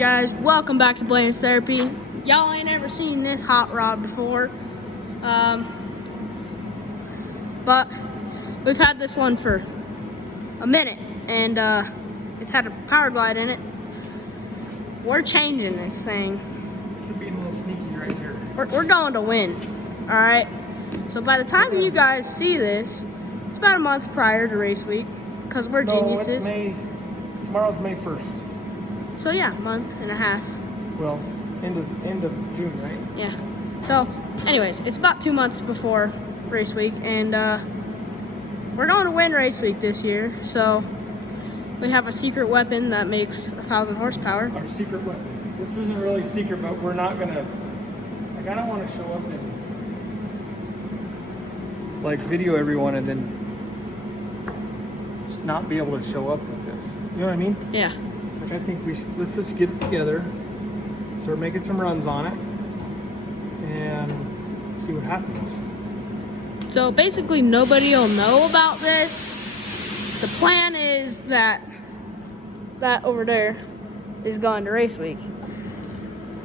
Alright guys, welcome back to Blaine's Therapy. Y'all ain't ever seen this hot rod before. But we've had this one for a minute and it's had a power glide in it. We're changing this thing. This is being a little sneaky right here. We're going to win. Alright. So by the time you guys see this, it's about a month prior to race week because we're geniuses. Tomorrow's May 1st. So yeah, month and a half. Well, end of June, right? Yeah. So, anyways, it's about 2 months before race week, and we're going to win race week this year. So, we have a secret weapon that makes 1,000 horsepower. Our secret weapon. This isn't really secret, but we're not gonna. Like, I don't want to show up and like video everyone and then just not be able to show up with this. You know what I mean? Yeah. Like, I think let's just get it together, start making some runs on it, and see what happens. So basically nobody will know about this. The plan is that over there is going to race week.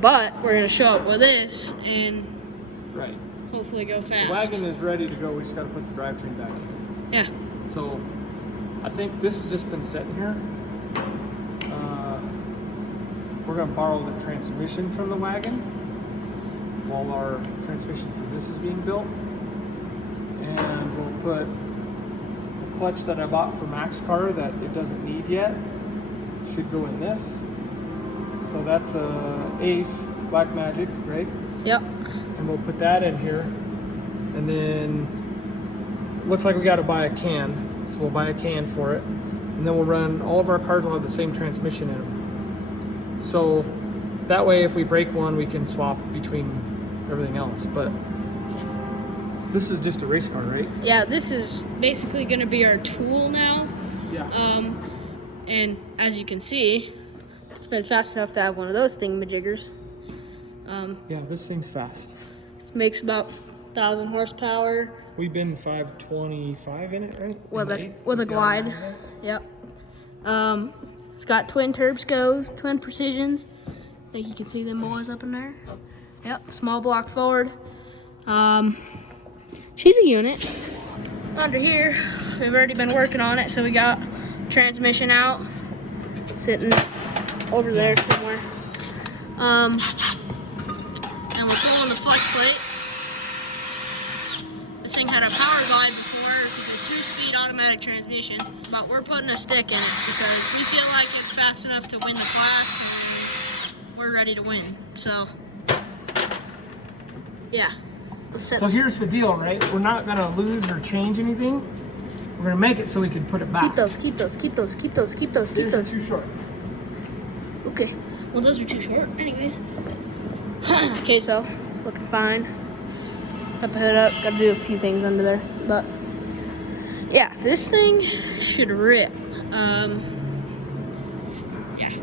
But we're gonna show up with this and hopefully go fast. The wagon is ready to go, we just gotta put the drivetrain back in. Yeah. So I think this has just been sitting here. We're going to borrow the transmission from the wagon while our transmission for this is being built. And we'll put the clutch that I bought for Mac's car that it doesn't need yet. Should go in this. So that's a Ace Black Magic, right? Yep. And we'll put that in here. And then looks like we got to buy a can. So we'll buy a can for it. And then we'll run, all of our cars will have the same transmission in them. So that way if we break one, we can swap between everything else. But this is just a race car, right? Yeah, this is basically going to be our tool now. Yeah. And as you can see, it's been fast enough to have one of those thingamajiggers. Yeah, this thing's fast. It makes about 1,000 horsepower. We've been 525 in it, right? With a glide. Yep. It's got twin turbos, twin precisions. I think you can see them boys up in there. Yep, small block forward. She's a unit. Under here, we've already been working on it, so we got transmission out, sitting over there somewhere. And we're pulling the flex plate. This thing had a power glide before, it was a 2-speed automatic transmission, but we're putting a stick in it because we feel like it's fast enough to win the class, and we're ready to win. So, yeah. So here's the deal, right? We're not gonna lose or change anything. We're gonna make it so we can put it back. Keep those. These are too short. Okay, well those are too short anyways. Okay, so, looking fine. Got the hood up, gotta do a few things under there, but yeah, this thing should rip. Yeah,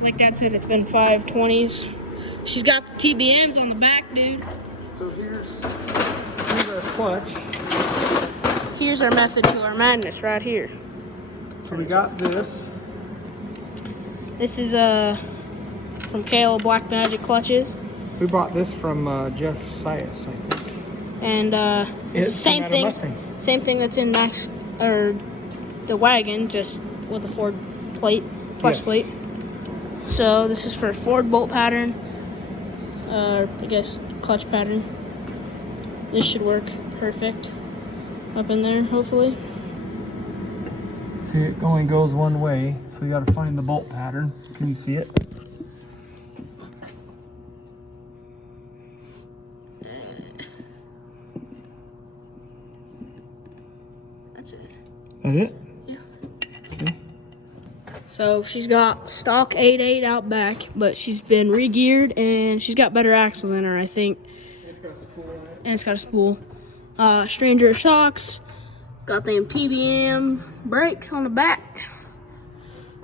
like Dad said, it's been 520s. She's got the TBMs on the back, dude. So here's our clutch. Here's our method to our madness right here. So we got this. This is from KO Black Magic clutches. We bought this from Jeff Sias, I think. And it's the same thing that's in Max or the wagon, just with a Ford plate, flex plate. So this is for Ford bolt pattern, I guess clutch pattern. This should work perfect up in there, hopefully. See, it only goes one way, so you got to find the bolt pattern. Can you see it? That's it. That it? Yeah. Okay. So she's got stock 8.8 out back, but she's been re-geared and she's got better axles in her, I think. It's got a spool in it. And it's got a spool. Stranger shocks. Got them TBM brakes on the back.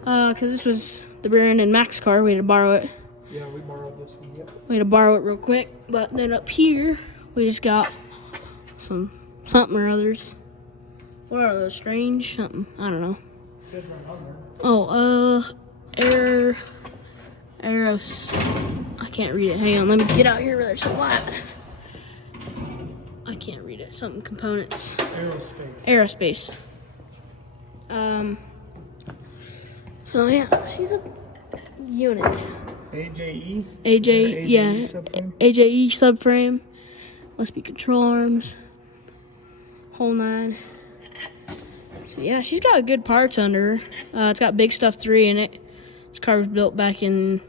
Cause this was the rear end in Mac's car. We had to borrow it. Yeah, we borrowed this one. Yep. We had to borrow it real quick. But then up here, we just got something or others. What are those? Strange something? I don't know. It says right on there. Oh, I can't read it. Hang on, let me get out here where there's a light. I can't read it. Something components. Aerospace. So yeah, she's a unit. AJE? Yeah. Subframe? AJE subframe. Must be control arms. Whole 9. So yeah, she's got good parts under her. It's got Big Stuff 3 in it. This car was built back in,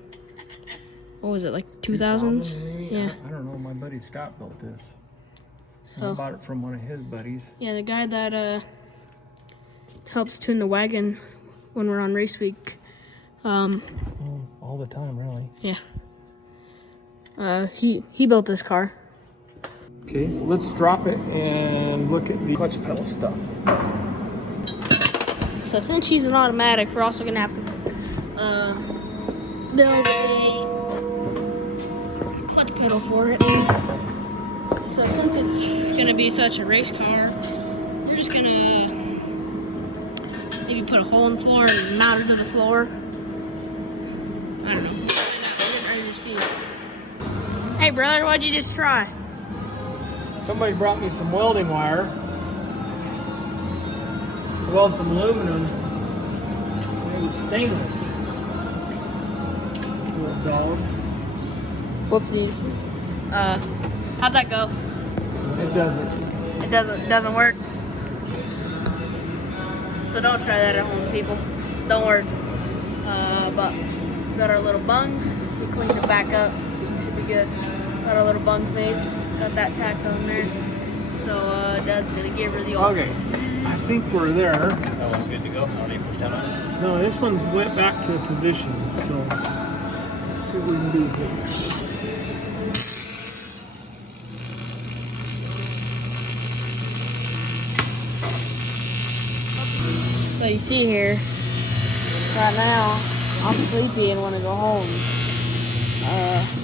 what was it, like 2000s? Yeah. I don't know. My buddy Scott built this. So, I bought it from one of his buddies. Yeah, the guy that helps tune the wagon when we're on race week. All the time, really. Yeah. He built this car. Okay, so let's drop it and look at the clutch pedal stuff. So since she's an automatic, we're also gonna have to build a clutch pedal for it. So since it's gonna be such a race car, we're just gonna maybe put a hole in the floor and mount it to the floor. I don't know. Hey brother, what'd you just try? Somebody brought me some welding wire to weld some aluminum. It was stainless. Little dog. Whoopsies. How'd that go? It doesn't. It doesn't work. So don't try that at home, people. Don't work. But got our little bungs. We cleaned it back up. Should be good. Got our little bungs made. Got that tack on there. So Dad's gonna give her the old. Okay. I think we're there. That one's good to go. Already pushed out on it. No, this one's went back to position. So let's see what we can do here. So you see here, right now, I'm sleepy and want to go home.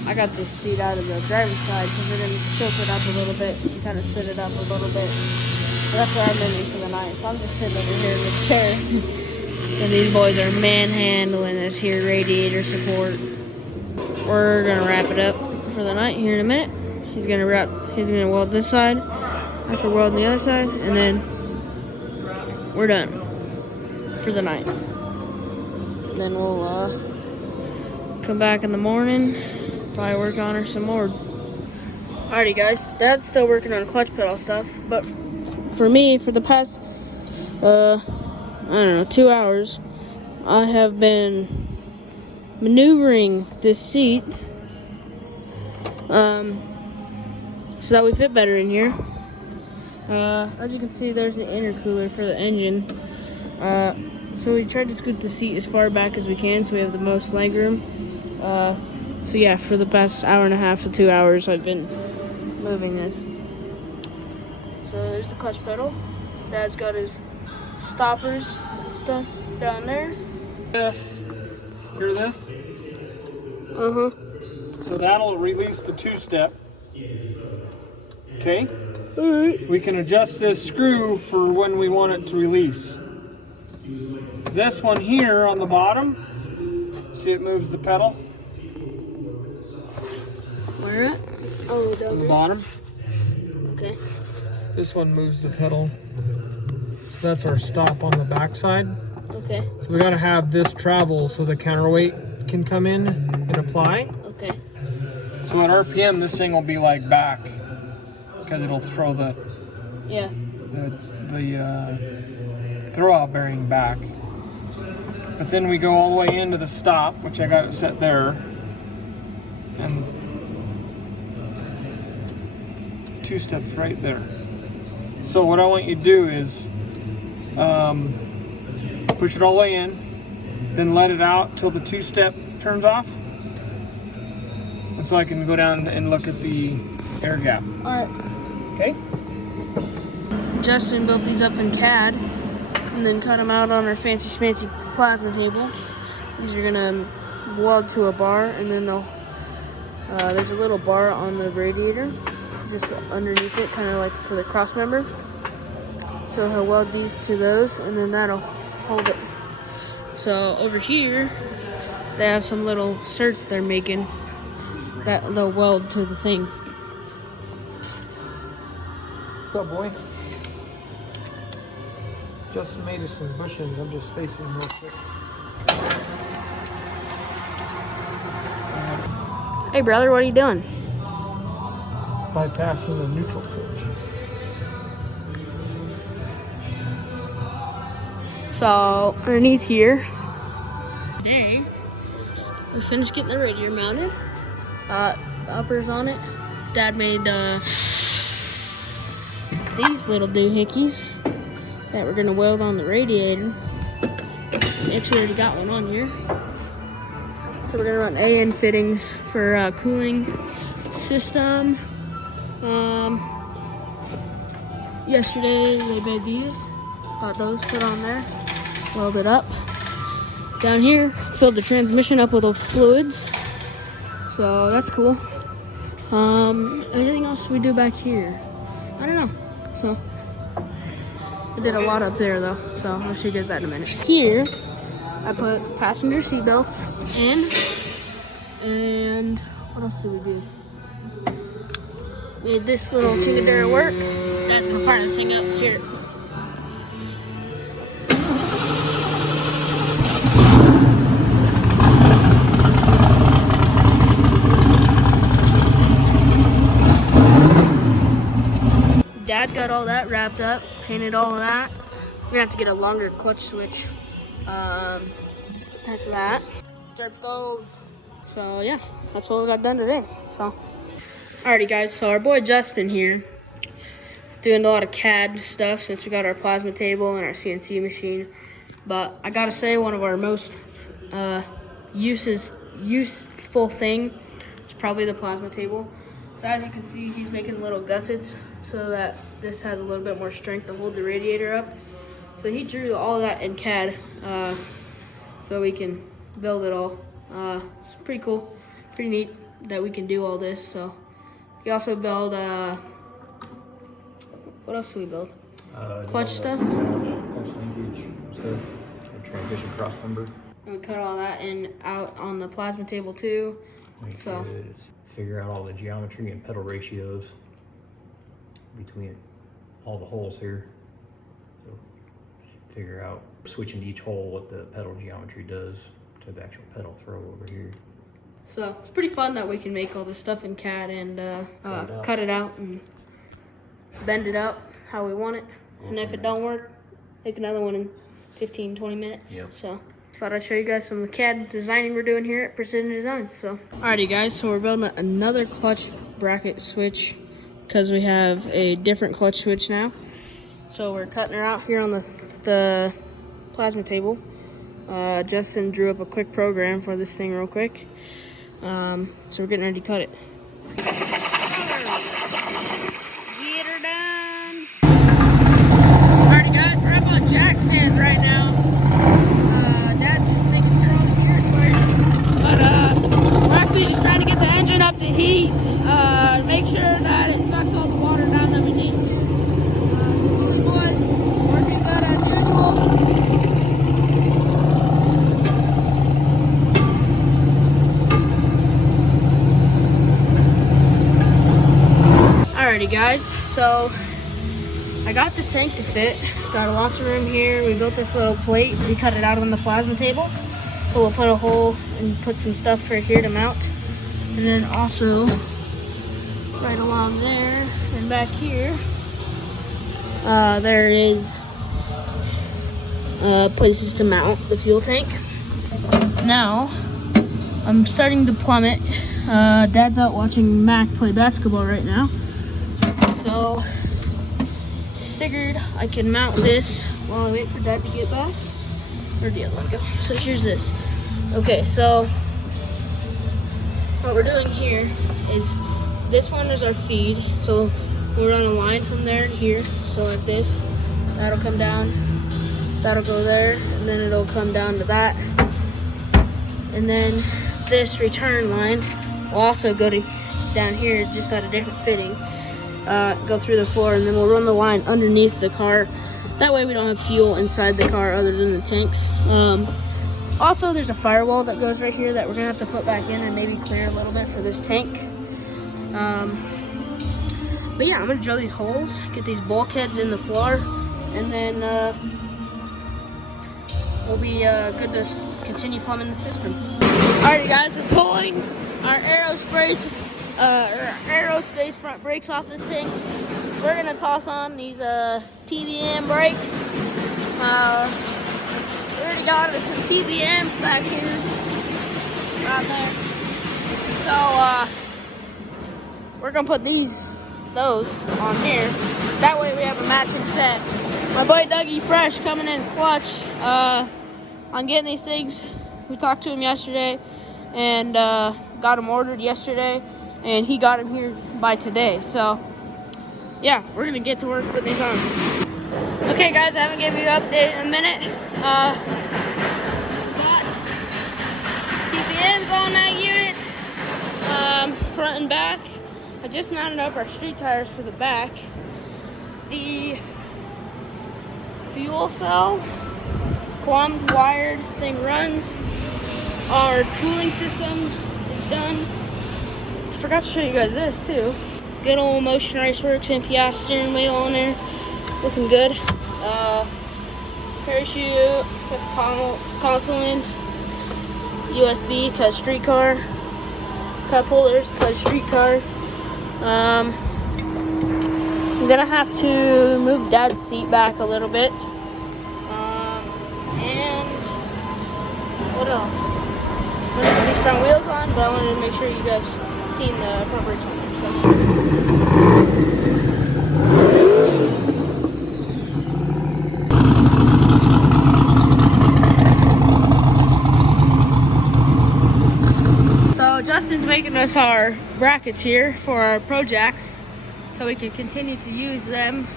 I got this seat out of the driver's side because we're going to tilt it up a little bit and kind of sit it up a little bit. But that's where I'm in for the night. So I'm just sitting over here in the chair. And these boys are manhandling this here radiator support. We're going to wrap it up for the night here in a minute. He's going to weld this side after welding the other side, and then we're done for the night. Then we'll come back in the morning, probably work on her some more. Alrighty guys, Dad's still working on clutch pedal stuff, but for me, for the past, I don't know, 2 hours, I have been maneuvering this seat, so that we fit better in here. As you can see, there's the intercooler for the engine. So we tried to scoot the seat as far back as we can so we have the most leg room. So yeah, for the past hour and a half to 2 hours, I've been moving this. So there's the clutch pedal. Dad's got his stoppers and stuff down there. This. Hear this? Uh-huh. So that'll release the 2-step. Okay? Alright. We can adjust this screw for when we want it to release. This one here on the bottom, see it moves the pedal? Where at? Oh, down On the there. bottom. Okay. This one moves the pedal. So that's our stop on the back side. Okay. So we gotta have this travel so the counterweight can come in and apply. Okay. So at RPM, this thing will be like back because it'll throw the throwout bearing back. But then we go all the way into the stop, which I got it set there, and 2 steps right there. So what I want you to do is push it all the way in, then let it out till the 2-step turns off, and so I can go down and look at the air gap. Alright. Okay? Justin built these up in CAD and then cut them out on our fancy schmancy plasma table. These are gonna weld to a bar, and then they'll there's a little bar on the radiator just underneath it, kind of like for the cross member. So he'll weld these to those, and then that'll hold it. So over here they have some little certs they're making that they'll weld to the thing. What's up, boy? Justin made us some bushings. I'm just facing them real quick. Hey, brother, what are you doing? Bypassing the neutral switch. So underneath here, today we finished getting the radiator mounted. The uppers on it. Dad made these little doohickeys that we're gonna weld on the radiator. We actually already got one on here. So we're gonna run AN fittings for cooling system. Yesterday they made these. Got those put on there. Welded up. Down here, filled the transmission up with fluids. So that's cool. Anything else we do back here? I don't know. So I did a lot up there though. So I'll show you guys that in a minute. Here, I put passenger seat belts in. And what else did we do? Made this little chingadera work. That's gonna fire this thing up here. Dad got all that wrapped up, painted all of that. We're gonna have to get a longer clutch switch. That's that. Dirt stove. So yeah, that's what we got done today. So, alrighty guys, so our boy Justin here, doing a lot of CAD stuff since we got our plasma table and our CNC machine. But I gotta say, one of our most useful thing is probably the plasma table. So as you can see, he's making little gussets so that this has a little bit more strength to hold the radiator up. So he drew all that in CAD so we can build it all. It's pretty cool, pretty neat that we can do all this. So we also build, what else do we build? Clutch stuff. Clutch linkage stuff, transmission cross member. And we cut all that out on the plasma table too. So Figure out all the geometry and pedal ratios between all the holes here. So figure out switching to each hole what the pedal geometry does to the actual pedal throw over here. So it's pretty fun that we can make all this stuff in CAD and cut it out and bend it up how we want it. And if it don't work, make another one in 15-20 minutes. Yep. So thought I'd show you guys some of the CAD designing we're doing here at Precision Design. So alrighty guys, so we're building another clutch bracket switch because we have a different clutch switch now. So we're cutting her out here on the plasma table. Justin drew up a quick program for this thing real quick. So we're getting ready to cut it. Get her done. Alrighty guys, we're up on jack stands right now. Dad's making sure all the gear is right. But we're actually just trying to get the engine up to heat. Make sure that it sucks all the water down that we need to. These boys working good as usual. Alrighty guys, so I got the tank to fit. Got lots of room here. We built this little plate. We cut it out on the plasma table. So we'll put a hole and put some stuff for here to mount. And then also right along there and back here, there is places to mount the fuel tank. Now, I'm starting to plummet. Dad's out watching Mac play basketball right now. So figured I can mount this while I wait for Dad to get back. Where'd the other one go? So here's this. Okay, so what we're doing here is this one is our feed. So we'll run a line from there and here. So like this, that'll come down, that'll go there, and then it'll come down to that. And then this return line will also go to down here, just at a different fitting. Go through the floor, and then we'll run the line underneath the car. That way we don't have fuel inside the car other than the tanks. Also, there's a firewall that goes right here that we're gonna have to put back in and maybe clear a little bit for this tank. But yeah, I'm gonna drill these holes, get these bulkheads in the floor, and then we'll be good to continue plumbing the system. Alright guys, we're pulling our aerospace front brakes off this thing. We're gonna toss on these TBM brakes. We already got some TBMs back here, right there. So we're gonna put those on here. That way we have a matching set. My boy Dougie Fresh coming in clutch on getting these things. We talked to him yesterday and got them ordered yesterday, and he got them here by today. So yeah, we're gonna get to work putting these on. Okay guys, I haven't given you an update in a minute. Got TPMs on that unit, front and back. I just mounted up our street tires for the back. The fuel cell, plumbed, wired thing runs. Our cooling system is done. I forgot to show you guys this too. Good old Motion Raceworks MPI steering wheel on there, looking good. Parachute, put the console in. USB, cause streetcar. Cup holders, cause streetcar. I'm gonna have to move Dad's seat back a little bit. And what else? I'm gonna put these front wheels on, but I wanted to make sure you guys seen the front brakes on there. So Justin's making us our brackets here for our Pro Jacks, so we can continue to use them.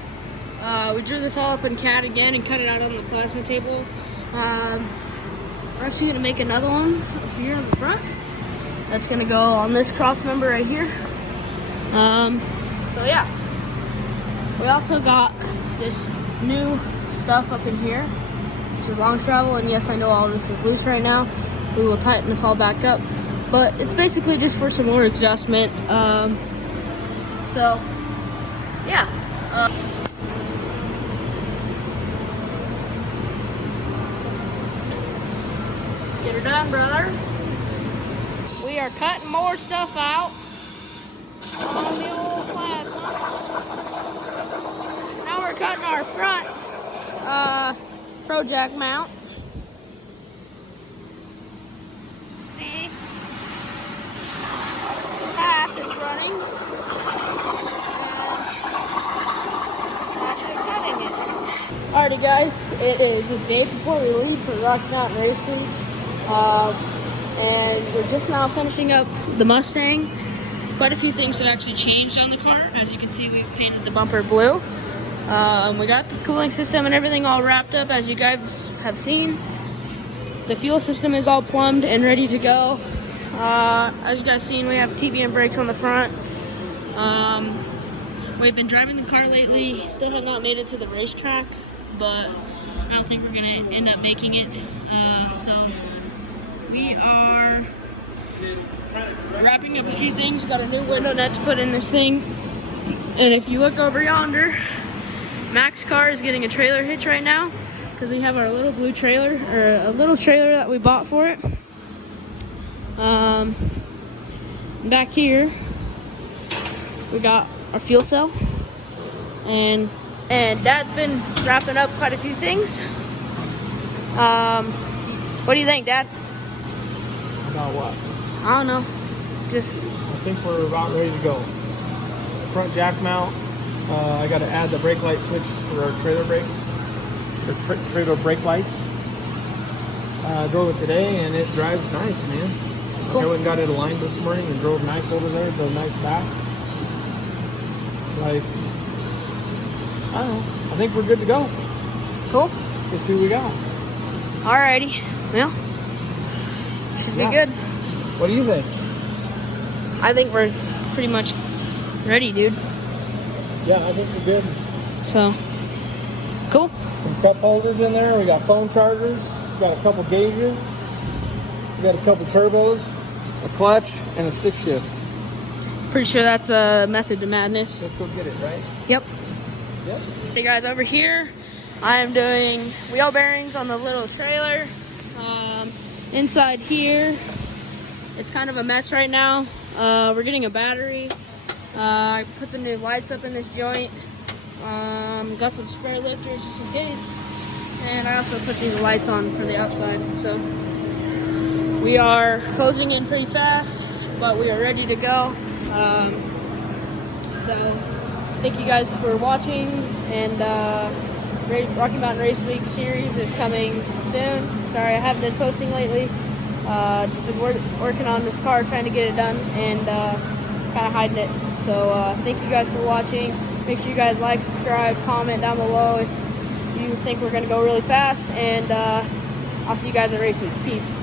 We drew this all up in CAD again and cut it out on the plasma table. We're actually gonna make another one up here on the front. That's gonna go on this cross member right here. So yeah. We also got this new stuff up in here, which is long travel, and yes, I know all this is loose right now. We will tighten this all back up, but it's basically just for some more adjustment. So yeah. Get her done, brother. We are cutting more stuff out on the old plasma. Now we're cutting our front Pro Jack mount. See? Half is running. Alrighty guys, it is a day before we leave for Rocky Mountain Race Week. And we're just now finishing up the Mustang. Quite a few things have actually changed on the car. As you can see, we've painted the bumper blue. We got the cooling system and everything all wrapped up, as you guys have seen. The fuel system is all plumbed and ready to go. As you guys seen, we have TBM brakes on the front. We've been driving the car lately. Still have not made it to the racetrack, but I don't think we're gonna end up making it. So we are wrapping up a few things. Got a new window net to put in this thing. And if you look over yonder, Mac's car is getting a trailer hitch right now because we have our little blue trailer, or a little trailer that we bought for it. Back here, we got our fuel cell. And Dad's been wrapping up quite a few things. What do you think, Dad? About what? I don't know. Just, I think we're about ready to go. The front jack mount. I got to add the brake light switch for our trailer brakes. The trailer brake lights. I drove it today and it drives nice, man. Cool. I went and got it aligned this morning and drove nice over there. Drove nice back. Like, I don't know. I think we're good to go. cool. Let's see what we got. Alrighty. Well, should be good. What do you think? I think we're pretty much ready, dude. Yeah, I think we're good. So, cool. Some cup holders in there. We got phone chargers. We got a couple gauges. got a couple turbos, a clutch, and a stick shift. Pretty sure that's a method to madness. Let's go get it, right? Yep. Yep. Hey guys, over here, I am doing wheel bearings on the little trailer. Inside here, it's kind of a mess right now. We're getting a battery. I put some new lights up in this joint. Got some spare lifters just in case. And I also put these lights on for the outside. So we are closing in pretty fast, but we are ready to go. So thank you guys for watching, and Rocky Mountain Race Week series is coming soon. Sorry I haven't been posting lately. Just been working on this car, trying to get it done, and kind of hiding it. So thank you guys for watching. Make sure you guys like, subscribe, comment down below if you think we're going to go really fast, and I'll see you guys at Race Week. Peace.